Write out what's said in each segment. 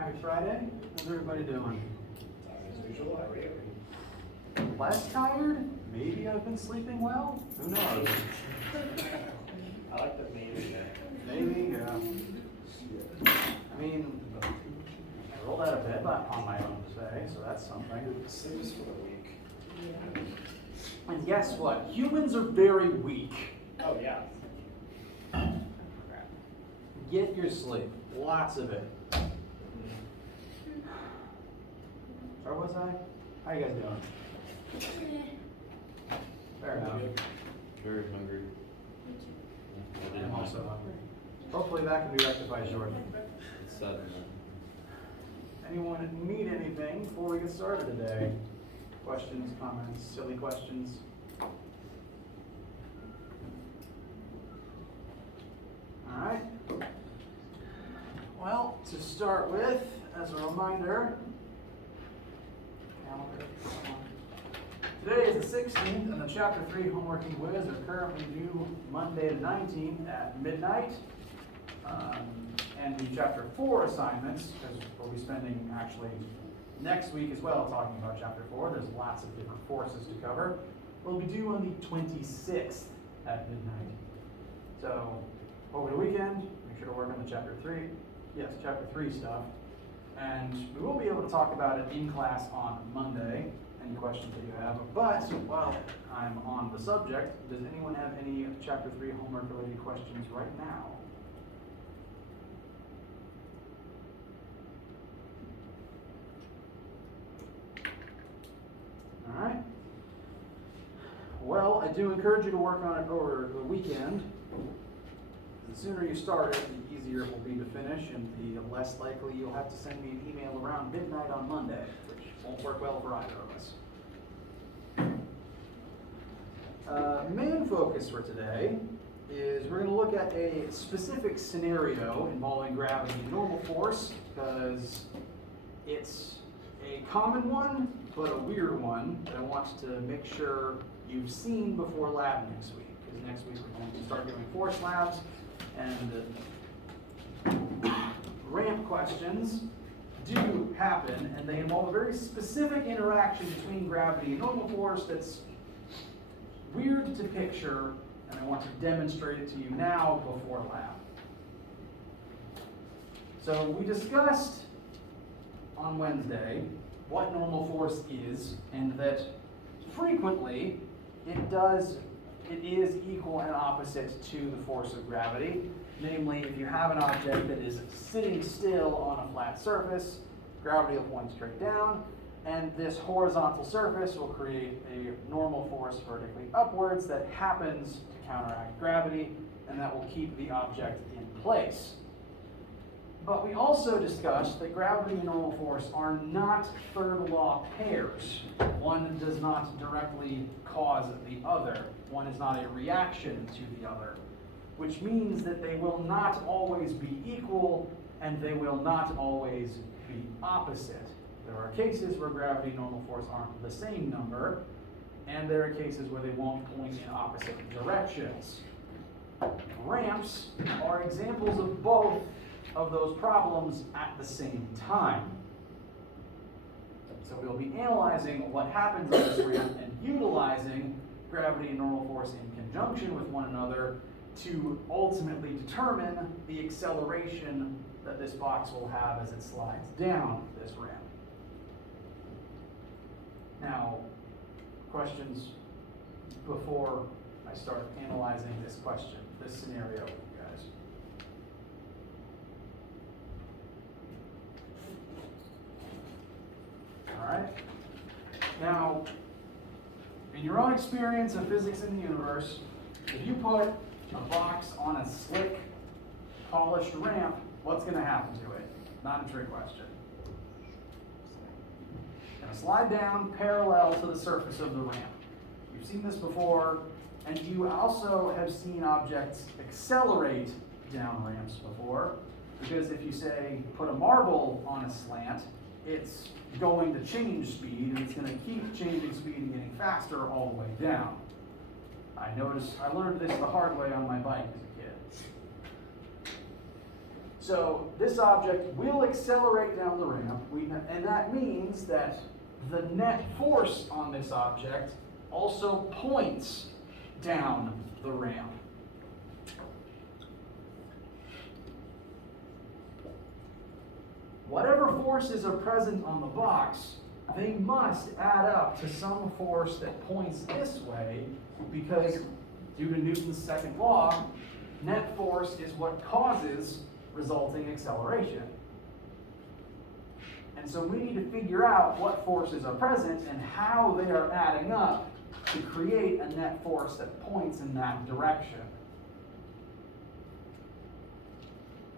Happy Friday. How's everybody doing? As usual, how are you? Less tired? Maybe I've been sleeping well? Who knows? I like the maybe. Maybe, yeah. I mean, I rolled out of bed on my own today, so that's something. Sleep is for the weak. And guess what? Humans are very weak. Oh, yeah. Get your sleep. Lots of it. Where was I? How you guys doing? Fair enough. Very hungry. I'm also hungry. Hopefully that can be rectified shortly. It's Saturday. Anyone need anything before we get started today? Questions, comments, silly questions? All right. Well, to start with, as a reminder, calendar. Today is the 16th, and the Chapter 3 homework and quiz are currently due Monday the 19th at midnight. And the Chapter 4 assignments, because we'll be spending actually next week as well talking about Chapter 4. There's lots of different forces to cover. Will be due on the 26th at midnight. So, over the weekend, make sure to work on the Chapter 3. Yes, Chapter 3 stuff. And we will be able to talk about it in class on Monday. Any questions that you have. But while I'm on the subject, does anyone have any Chapter 3 homework related questions right now? All right. Well, I do encourage you to work on it over the weekend. The sooner you start it, the easier it will be to finish, and the less likely you'll have to send me an email around midnight on Monday, which won't work well for either of us. Main focus for today is we're going to look at a specific scenario involving gravity and normal force, because it's a common one, but a weird one that I want to make sure you've seen before lab next week, because next week we're going to start doing force labs, and ramp questions do happen, and they involve a very specific interaction between gravity and normal force that's weird to picture, and I want to demonstrate it to you now before lab. So we discussed on Wednesday what normal force is, and that frequently it is equal and opposite to the force of gravity. Namely, if you have an object that is sitting still on a flat surface, gravity will point straight down, and this horizontal surface will create a normal force vertically upwards that happens to counteract gravity, and that will keep the object in place. But we also discussed that gravity and normal force are not third law pairs. One does not directly cause the other. One is not a reaction to the other, which means that they will not always be equal, and they will not always be opposite. There are cases where gravity and normal force aren't the same number, and there are cases where they won't point in opposite directions. Ramps are examples of both of those problems at the same time. So we'll be analyzing what happens on this ramp and utilizing gravity and normal force in conjunction with one another to ultimately determine the acceleration that this box will have as it slides down this ramp. Now, questions before I start analyzing this scenario with you guys? All right. Now, in your own experience of physics in the universe, if you put a box on a slick, polished ramp, what's going to happen to it? Not a trick question. It's going to slide down parallel to the surface of the ramp. You've seen this before, and you also have seen objects accelerate down ramps before, because if you say put a marble on a slant, it's going to change speed, and it's going to keep changing speed and getting faster all the way down. I learned this the hard way on my bike as a kid. So this object will accelerate down the ramp, and that means that the net force on this object also points down the ramp. Whatever forces are present on the box, they must add up to some force that points this way, because due to Newton's second law, net force is what causes resulting acceleration. And so we need to figure out what forces are present and how they are adding up to create a net force that points in that direction.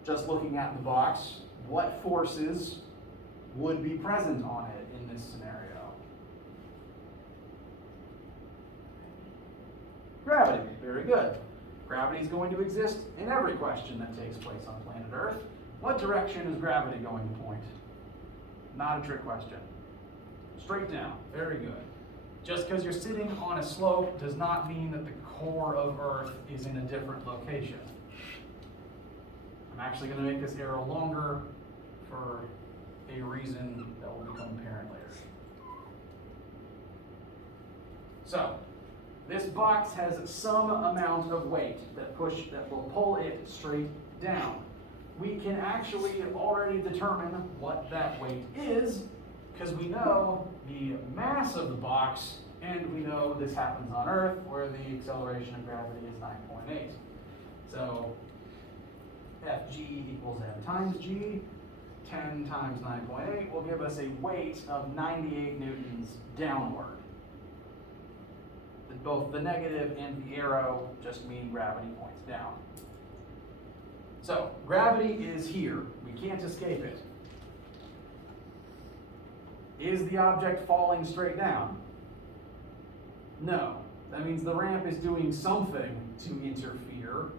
Just looking at the box, what forces would be present on it in this scenario? Gravity, very good. Gravity is going to exist in every question that takes place on planet Earth. What direction is gravity going to point? Not a trick question. Straight down, very good. Just because you're sitting on a slope does not mean that the core of Earth is in a different location. I'm actually going to make this arrow longer for a reason that will become apparent later. So, this box has some amount of weight that will pull it straight down. We can actually already determine what that weight is because we know the mass of the box and we know this happens on Earth where the acceleration of gravity is 9.8. So Fg equals m times g. 10 times 9.8 will give us a weight of 98 newtons downward. Both the negative and the arrow just mean gravity points down. So gravity is here. We can't escape it. Is the object falling straight down? No. That means the ramp is doing something to interfere.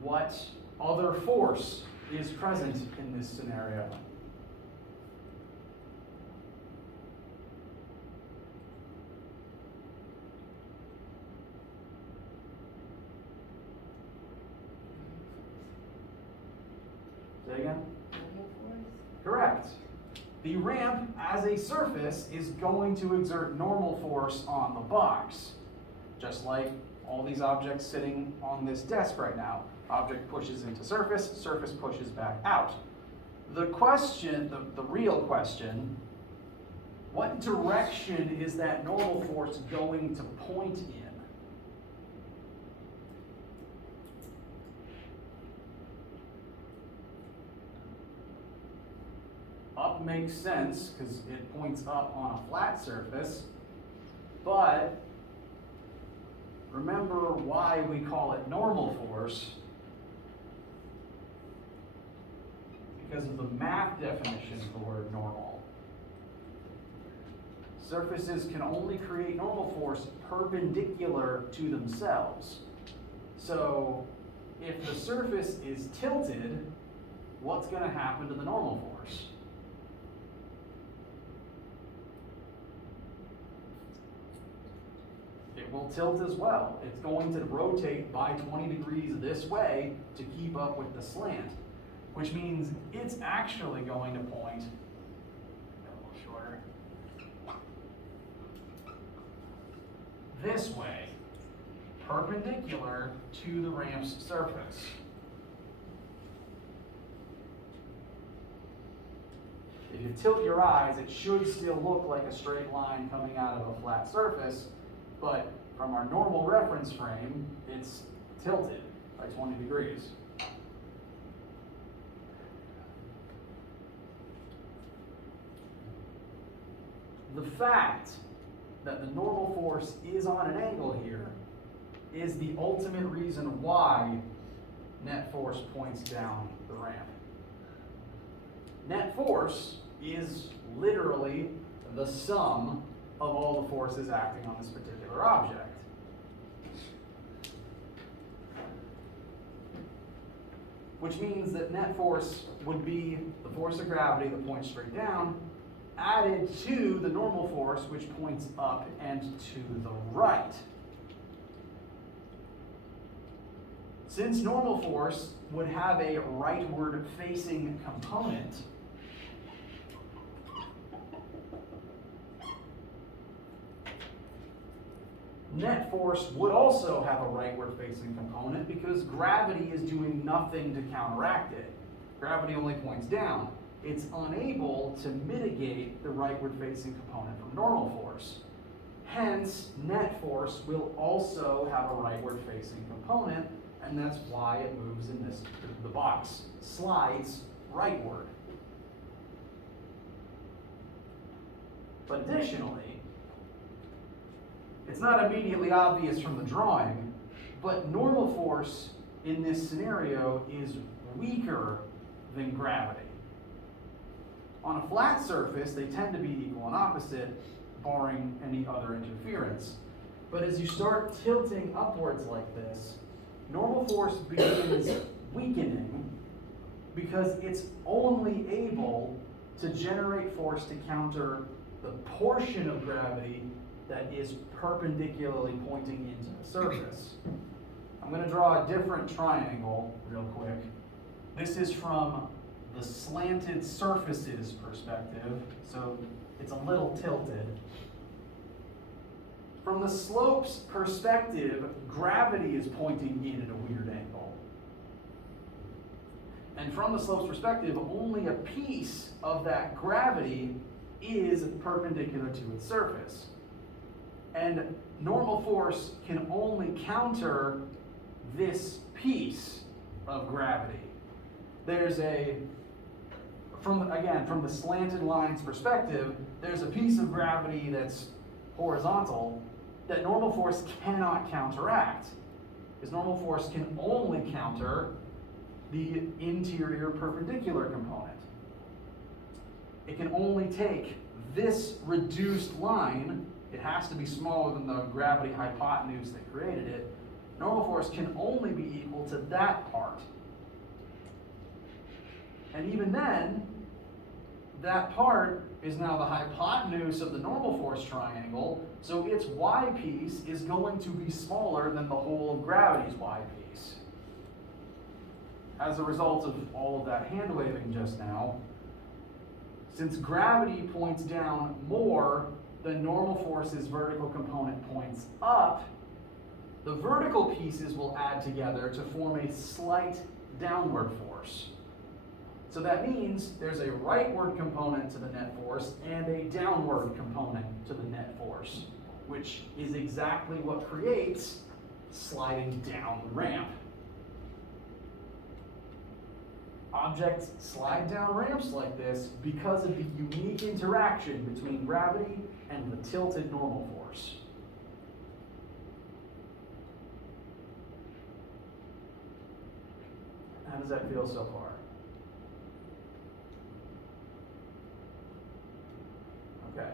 What other force is present in this scenario? Say again? Correct. The ramp as a surface is going to exert normal force on the box, just like all these objects sitting on this desk right now. Object pushes into surface, surface pushes back out. The question, the real question, what direction is that normal force going to point in? Up makes sense because it points up on a flat surface, but remember why we call it normal force. Because of the math definition of the word normal. Surfaces can only create normal force perpendicular to themselves. So if the surface is tilted, what's going to happen to the normal force? It will tilt as well. It's going to rotate by 20 degrees this way to keep up with the slant, which means it's actually going to point a little shorter this way, perpendicular to the ramp's surface. If you tilt your eyes, it should still look like a straight line coming out of a flat surface, but from our normal reference frame, it's tilted by 20 degrees. The fact that the normal force is on an angle here is the ultimate reason why net force points down the ramp. Net force is literally the sum of all the forces acting on this particular object. Which means that net force would be the force of gravity that points straight down, added to the normal force, which points up and to the right. Since normal force would have a rightward facing component, net force would also have a rightward facing component because gravity is doing nothing to counteract it. Gravity only points down. It's unable to mitigate the rightward facing component from normal force. Hence, net force will also have a rightward facing component, and that's why it moves in this, the box slides rightward. But additionally, it's not immediately obvious from the drawing, but normal force in this scenario is weaker than gravity. On a flat surface, they tend to be equal and opposite, barring any other interference. But as you start tilting upwards like this, normal force begins weakening because it's only able to generate force to counter the portion of gravity that is perpendicularly pointing into the surface. I'm going to draw a different triangle real quick. This is from the slanted surfaces perspective, so it's a little tilted. From the slopes perspective, gravity is pointing in at a weird angle. And from the slopes perspective, only a piece of that gravity is perpendicular to its surface. And normal force can only counter this piece of gravity. There's from the slanted lines perspective, there's a piece of gravity that's horizontal that normal force cannot counteract, because normal force can only counter the interior perpendicular component. It can only take this reduced line. It has to be smaller than the gravity hypotenuse that created it. Normal force can only be equal to that part. And even then, that part is now the hypotenuse of the normal force triangle, so its y piece is going to be smaller than the whole of gravity's y piece. As a result of all of that hand waving just now, since gravity points down more than normal force's vertical component points up, the vertical pieces will add together to form a slight downward force. So that means there's a rightward component to the net force and a downward component to the net force, which is exactly what creates sliding down the ramp. Objects slide down ramps like this because of the unique interaction between gravity and the tilted normal force. How does that feel so far? Okay.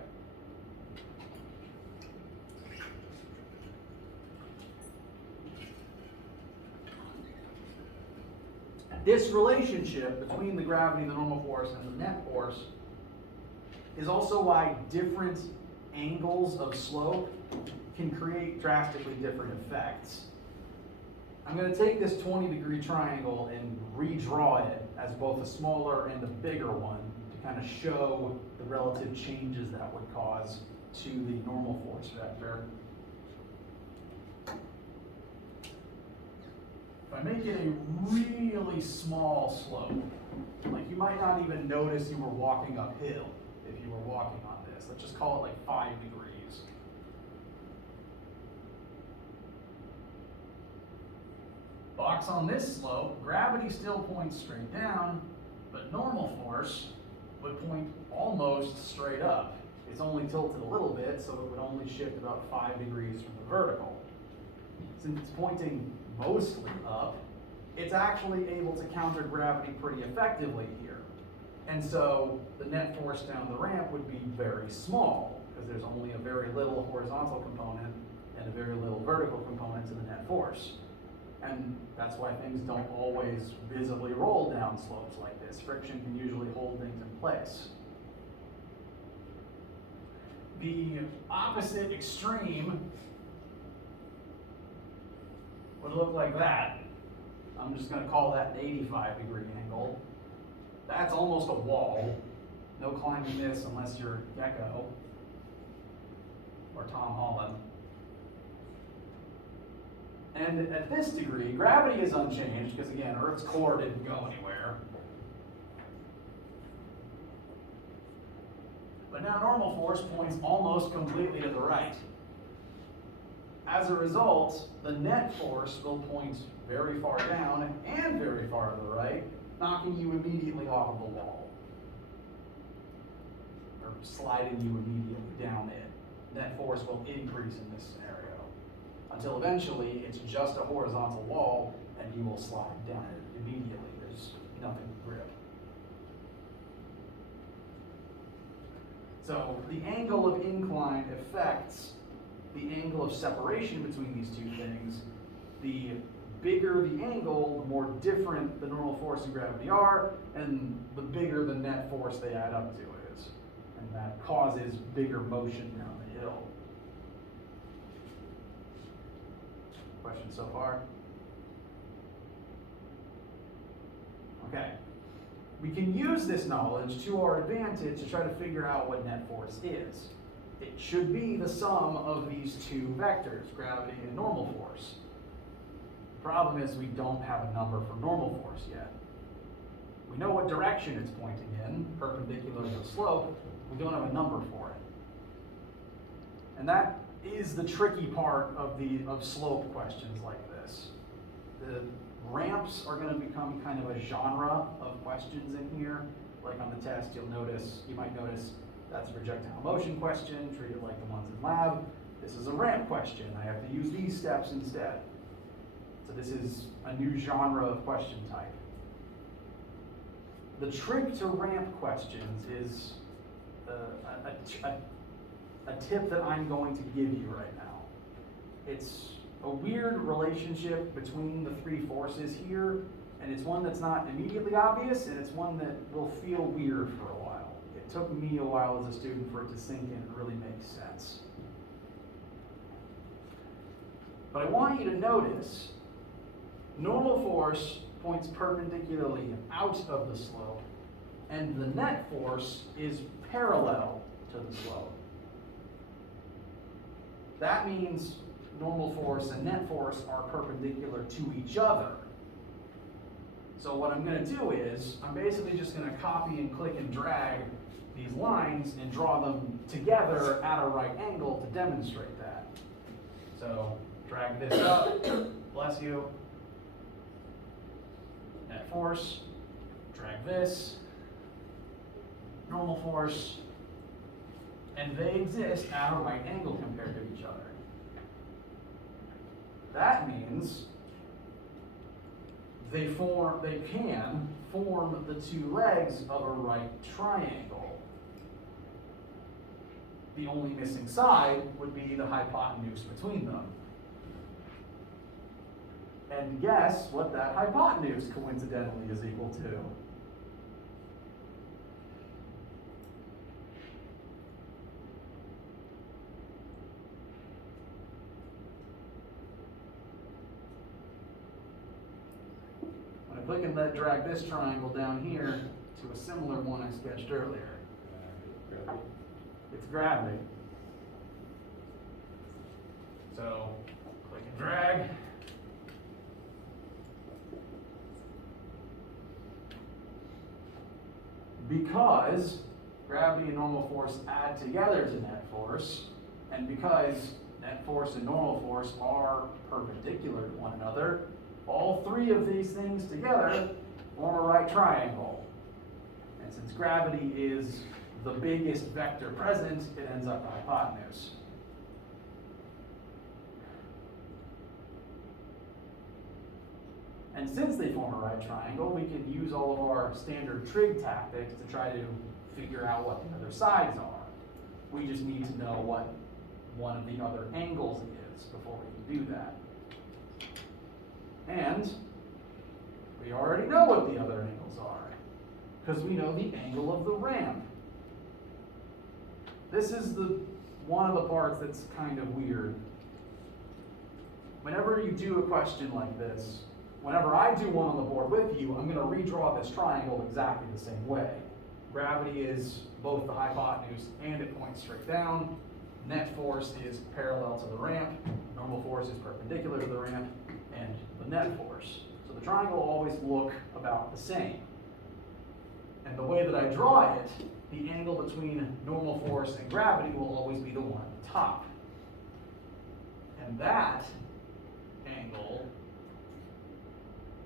This relationship between the gravity, the normal force, and the net force is also why different angles of slope can create drastically different effects. I'm going to take this 20-degree triangle and redraw it as both a smaller and a bigger one to kind of show the relative changes that would cause to the normal force vector. If I make it a really small slope, like you might not even notice you were walking uphill if you were walking on this. Let's just call it like 5 degrees. Box on this slope, gravity still points straight down, but normal force would point almost straight up. It's only tilted a little bit, so it would only shift about 5 degrees from the vertical. Since it's pointing mostly up, it's actually able to counter gravity pretty effectively here. And so the net force down the ramp would be very small, because there's only a very little horizontal component and a very little vertical component to the net force. And that's why things don't always visibly roll down slopes like this. Friction can usually hold things in place. The opposite extreme would look like that. I'm just gonna call that an 85-degree angle. That's almost a wall. No climbing this unless you're Gecko or Tom Holland. And at this degree, gravity is unchanged because again, Earth's core didn't go anywhere. But now normal force points almost completely to the right. As a result, the net force will point very far down and very far to the right, knocking you immediately off of the wall. Or sliding you immediately down it. Net force will increase in this scenario. Until eventually, it's just a horizontal wall and you will slide down it immediately. There's nothing to grip. So the angle of incline affects the angle of separation between these two things. The bigger the angle, the more different the normal force and gravity are, and the bigger the net force they add up to is. And that causes bigger motion down the hill. Questions so far? Okay. We can use this knowledge to our advantage to try to figure out what net force is. It should be the sum of these two vectors, gravity and normal force. The problem is we don't have a number for normal force yet. We know what direction it's pointing in, perpendicular to the slope. We don't have a number for it. And that is the tricky part of slope questions like this. The ramps are going to become kind of a genre of questions in here. Like on the test, you might notice that's a projectile motion question, treat it like the ones in lab. This is a ramp question. I have to use these steps instead. So this is a new genre of question type. The trick to ramp questions is a tip that I'm going to give you right now. It's a weird relationship between the three forces here, and it's one that's not immediately obvious, and it's one that will feel weird for a while. It took me a while as a student for it to sink in and really make sense. But I want you to notice, normal force points perpendicularly out of the slope, and the net force is parallel to the slope. That means normal force and net force are perpendicular to each other. So what I'm going to do is, I'm basically just going to copy and click and drag these lines and draw them together at a right angle to demonstrate that. So drag this up, bless you. Net force, drag this, normal force, and they exist at a right angle compared to each other. That means they can form the two legs of a right triangle. The only missing side would be the hypotenuse between them. And guess what that hypotenuse coincidentally is equal to? When I click and let drag this triangle down here to a similar one I sketched earlier. Gravity. It's gravity. So click and drag. Because gravity and normal force add together to net force, and because net force and normal force are perpendicular to one another, all three of these things together form a right triangle. And since gravity is the biggest vector present, it ends up the hypotenuse. And since they form a right triangle, we can use all of our standard trig tactics to try to figure out what the other sides are. We just need to know what one of the other angles is before we can do that. And we already know what the other angles are, because we know the angle of the ramp. This is one of the parts that's kind of weird. Whenever you do a question like this, whenever I do one on the board with you, I'm gonna redraw this triangle exactly the same way. Gravity is both the hypotenuse and it points straight down. Net force is parallel to the ramp. Normal force is perpendicular to the ramp and the net force. So the triangle will always look about the same. And the way that I draw it, the angle between normal force and gravity will always be the one at the top. And that angle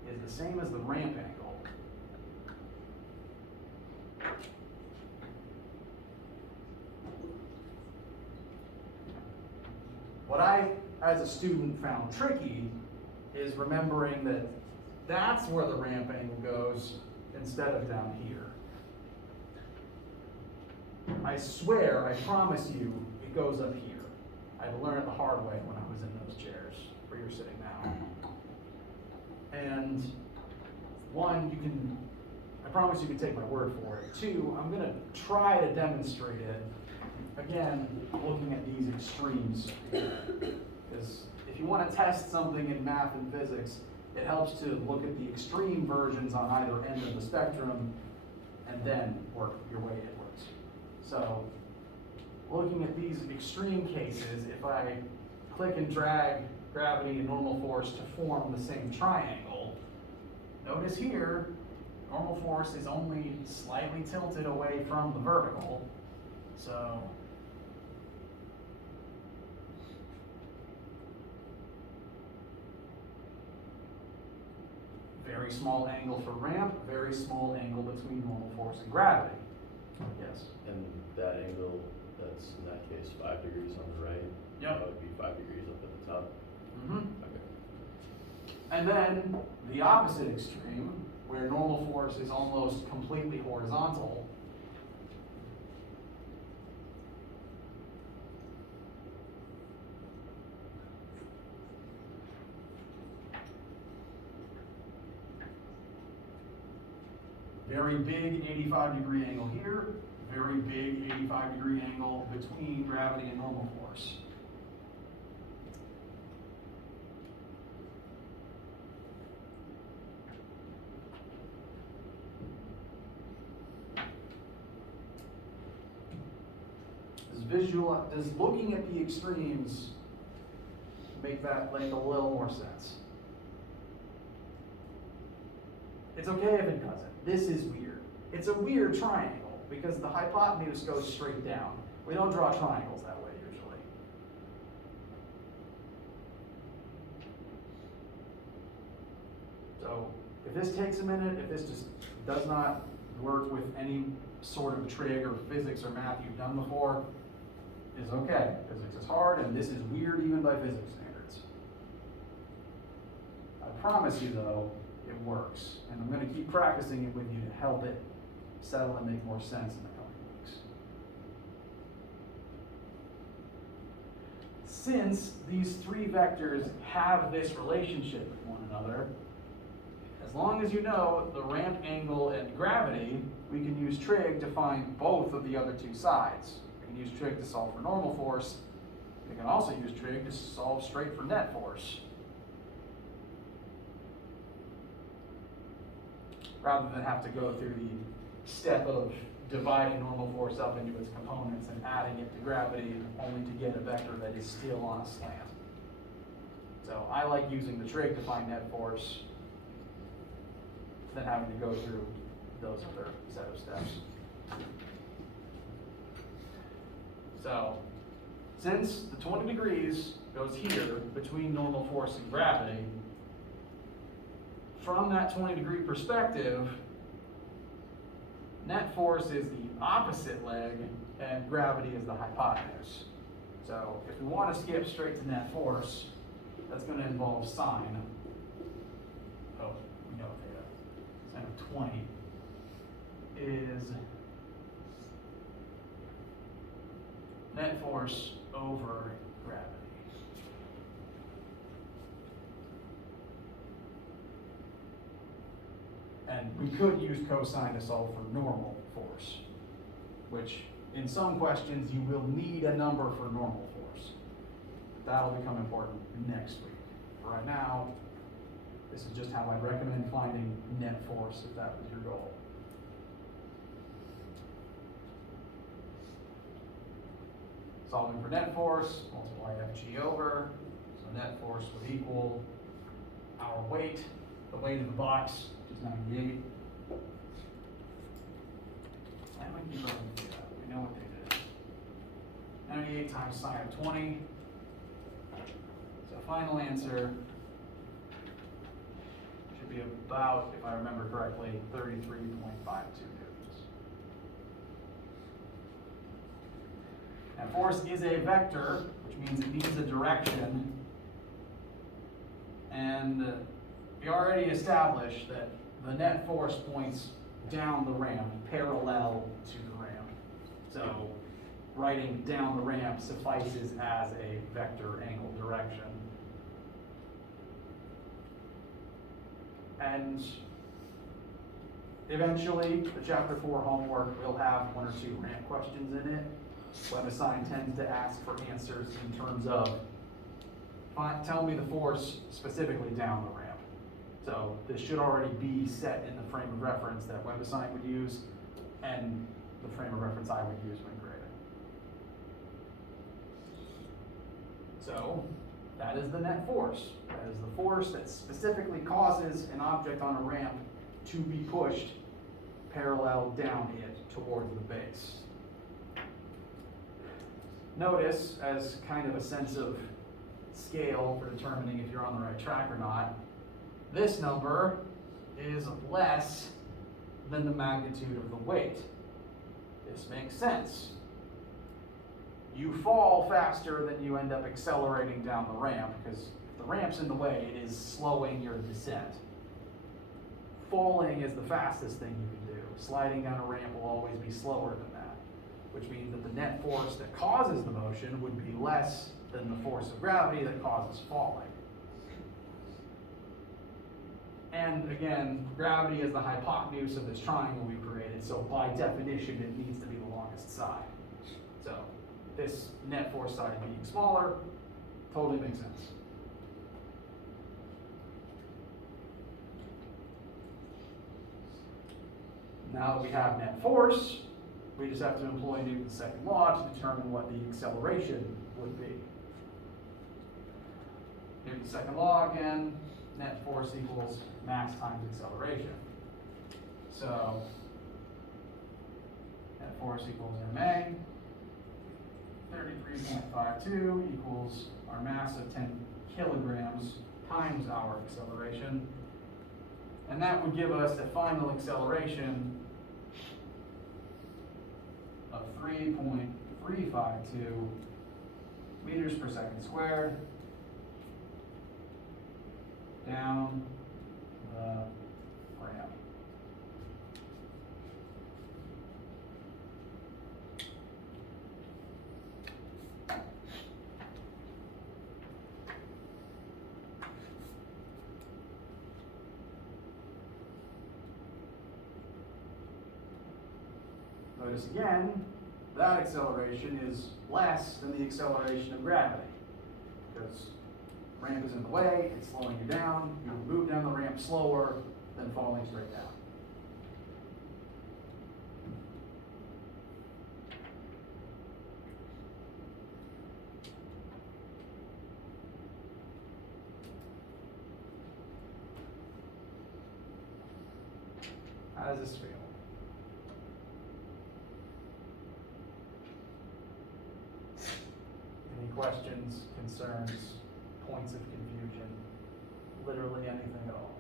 is the same as the ramp angle. What I, as a student, found tricky is remembering that that's where the ramp angle goes instead of down here. I swear, I promise you, it goes up here. I had to learn it the hard way when I was in those chairs where you're sitting now. And one, I promise you can take my word for it. Two, I'm gonna try to demonstrate it, again, looking at these extremes. Because if you wanna test something in math and physics, it helps to look at the extreme versions on either end of the spectrum and then work your way inwards. So, looking at these extreme cases, if I click and drag gravity and normal force to form the same triangle, notice here, normal force is only slightly tilted away from the vertical. So, very small angle for ramp, very small angle between normal force and gravity. Yes. And that angle, that's in that case 5 degrees on the right. Yep. That would be 5 degrees up at the top. Mm-hmm. Okay. And then the opposite extreme, where normal force is almost completely horizontal. Very big 85-degree angle here, very big 85-degree angle between gravity and normal force. Does looking at the extremes make that make a little more sense? It's okay if it doesn't. This is weird. It's a weird triangle because the hypotenuse goes straight down. We don't draw triangles that way usually. So if this takes a minute, if this just does not work with any sort of trig or physics or math you've done before, is okay. Physics is hard and this is weird even by physics standards. I promise you though, it works. And I'm going to keep practicing it with you to help it settle and make more sense in the coming weeks. Since these three vectors have this relationship with one another, as long as you know the ramp angle and gravity, we can use trig to find both of the other two sides. We can use trig to solve for normal force. We can also use trig to solve straight for net force. Rather than have to go through the step of dividing normal force up into its components and adding it to gravity only to get a vector that is still on a slant. So I like using the trig to find net force than having to go through those other set of steps. So, since the 20 degrees goes here between normal force and gravity, from that 20-degree perspective, net force is the opposite leg and gravity is the hypotenuse. So if we want to skip straight to net force, that's going to involve sine. Oh, we know theta. Sine of 20 is net force over gravity. And we could use cosine to solve for normal force, which in some questions you will need a number for normal force. That'll become important next week. For right now, This is just how I'd recommend finding net force if that was your goal. Solving for net force, multiply Fg over, so net force would equal our weight, the weight of the box, which is 98. Why am I keep running through that? We know what they did. 98 times sine of 20. So final answer should be about, if I remember correctly, 33.52 newtons. And force is a vector, which means it needs a direction. And we already established that the net force points down the ramp, parallel to the ramp. So writing down the ramp suffices as a vector angle direction. And eventually, the chapter 4 homework will have 1 or 2 ramp questions in it. WebAssign tends to ask for answers in terms of, tell me the force specifically down the ramp. So this should already be set in the frame of reference that WebAssign would use and the frame of reference I would use when grading. So that is the net force. That is the force that specifically causes an object on a ramp to be pushed parallel down it towards the base. Notice, as kind of a sense of scale for determining if you're on the right track or not, this number is less than the magnitude of the weight. This makes sense. You fall faster than you end up accelerating down the ramp, because if the ramp's in the way, it is slowing your descent. Falling is the fastest thing you can do. Sliding down a ramp will always be slower than that, which means that the net force that causes the motion would be less than the force of gravity that causes falling. And again, gravity is the hypotenuse of this triangle we created, so by definition, it needs to be the longest side. So this net force side being smaller totally makes sense. Now that we have net force, we just have to employ Newton's second law to determine what the acceleration would be. Newton's second law again, net force equals mass times acceleration. So net force equals ma, 33.52 equals our mass of 10 kilograms times our acceleration. And that would give us a final acceleration of 3.352 meters per second squared down the ramp. Notice again, that acceleration is less than the acceleration of gravity, because ramp is in the way, it's slowing you down, you move down the ramp slower than falling straight down. How does this feel? Any questions, concerns, points of confusion, literally anything at all?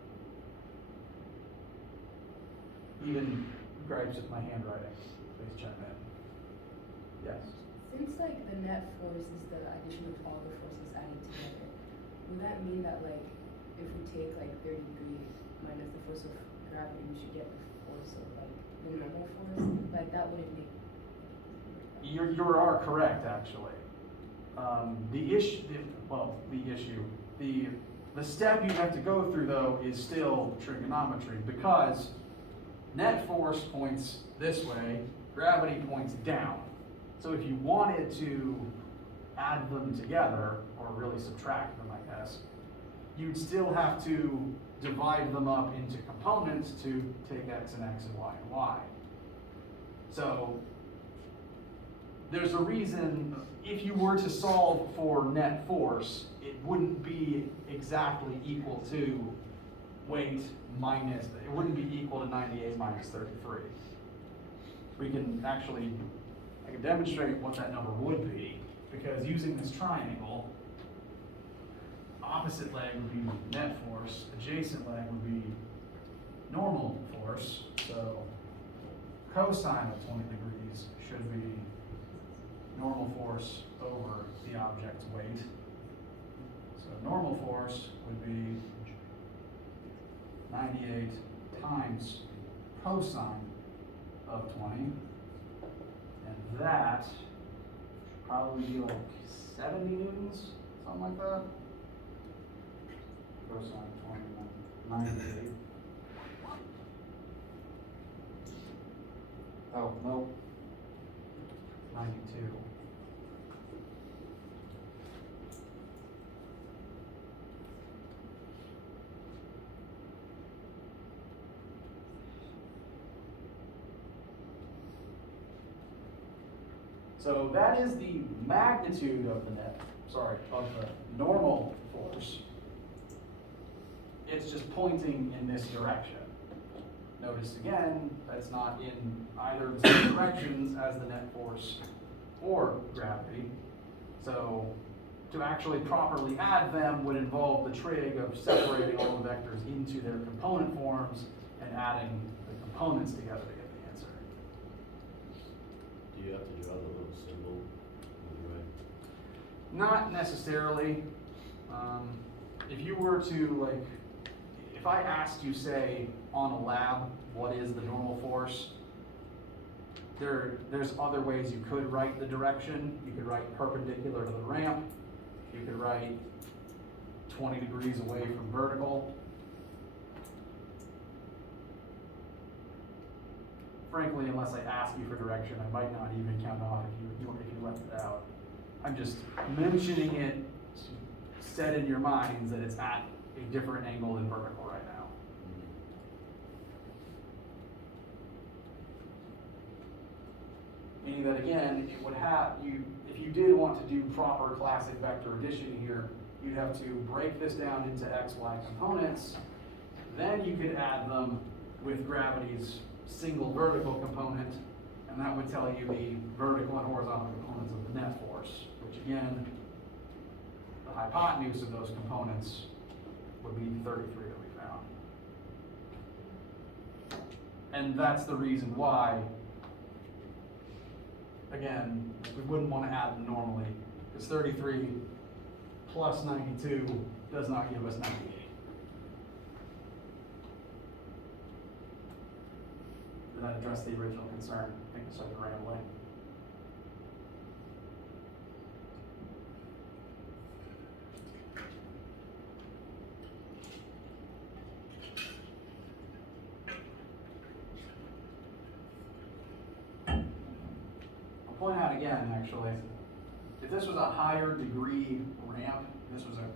Even gripes with my handwriting, please chime in. Yes? Since like the net force is the addition of all the forces added together, would that mean that like if we take like 33 minus the force of gravity, we should get the force of like the normal force? Like that wouldn't make. You are correct, actually. The step you have to go through though is still trigonometry, because net force points this way, gravity points down. So if you wanted to add them together, or really subtract them, I guess, you'd still have to divide them up into components to take x and x and y and y. So there's a reason, if you were to solve for net force, it wouldn't be exactly equal to weight minus, it wouldn't be equal to 98 minus 33. We can actually, I can demonstrate what that number would be, because using this triangle, opposite leg would be net force, adjacent leg would be normal force, so cosine of 20 degrees should be normal force over the object's weight. So normal force would be 98 times cosine of 20, and that should probably be like 70 newtons, something like that. Cosine of 20, 98. Oh, no. 92. So that is the magnitude of the of the normal force. It's just pointing in this direction. Notice again, that's not in either of the same directions as the net force or gravity. So to actually properly add them would involve the trig of separating all the vectors into their component forms and adding the components together to get the answer. Do you have to draw the little symbol anyway? Not necessarily. If you were to, like, if I asked you, say, on a lab, what is the normal force, there's other ways you could write the direction. You could write perpendicular to the ramp. You could write 20 degrees away from vertical. Frankly, unless I ask you for direction, I might not even count on if you left it out. I'm just mentioning it to set in your minds that it's at a different angle than vertical right now. Meaning that again, it would have if you did want to do proper classic vector addition here, you'd have to break this down into x, y components. Then you could add them with gravity's single vertical component, and that would tell you the vertical and horizontal components of the net force, which again, the hypotenuse of those components would be 33 that we found. And that's the reason why, again, we wouldn't want to add them normally, because 33 plus 92 does not give us 98. Did that address the original concern? I think I started rambling. I'll point out again, actually, if this was a higher degree ramp, this was a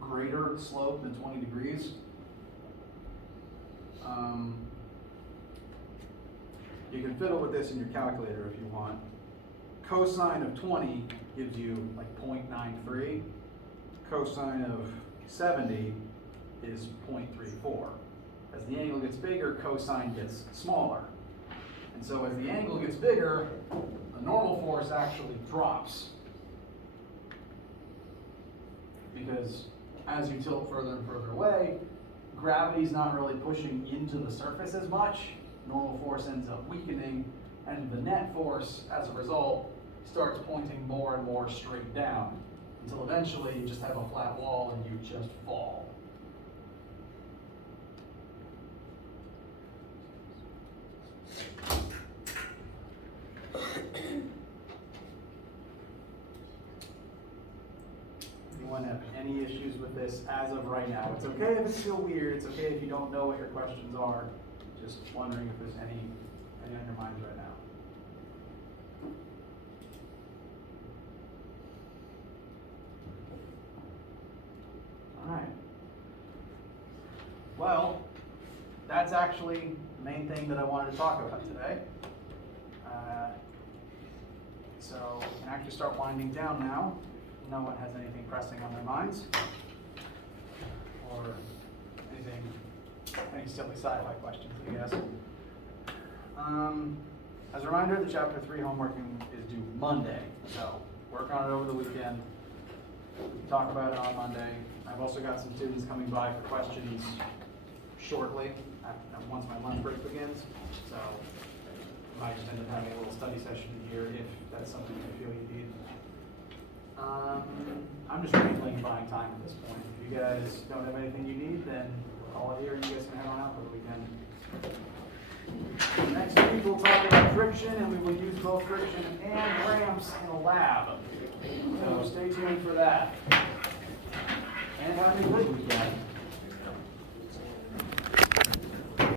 greater slope than 20 degrees, you can fiddle with this in your calculator if you want. Cosine of 20 gives you like 0.93. Cosine of 70 is 0.34. As the angle gets bigger, cosine gets smaller. And so as the angle gets bigger, the normal force actually drops. Because as you tilt further and further away, gravity's not really pushing into the surface as much. Normal force ends up weakening, and the net force, as a result, starts pointing more and more straight down, until eventually you just have a flat wall and you just fall. Anyone have any issues with this as of right now? It's okay if it's still weird. It's okay if you don't know what your questions are. Just wondering if there's any on your minds right now. All right. Well, that's actually the main thing that I wanted to talk about today. So we can actually start winding down now. If no one has anything pressing on their minds, or any silly sci-fi questions, I guess. As a reminder, the Chapter 3 homework is due Monday, so work on it over the weekend. We can talk about it on Monday. I've also got some students coming by for questions shortly, once my lunch break begins, so I might just end up having a little study session here if that's something you feel you need. I'm just rambling and buying time at this point. If you guys don't have anything you need, then call it here. You guys can head on out for the weekend. Next week we'll talk about friction, and we will use both friction and ramps in a lab. So stay tuned for that. And have a good weekend.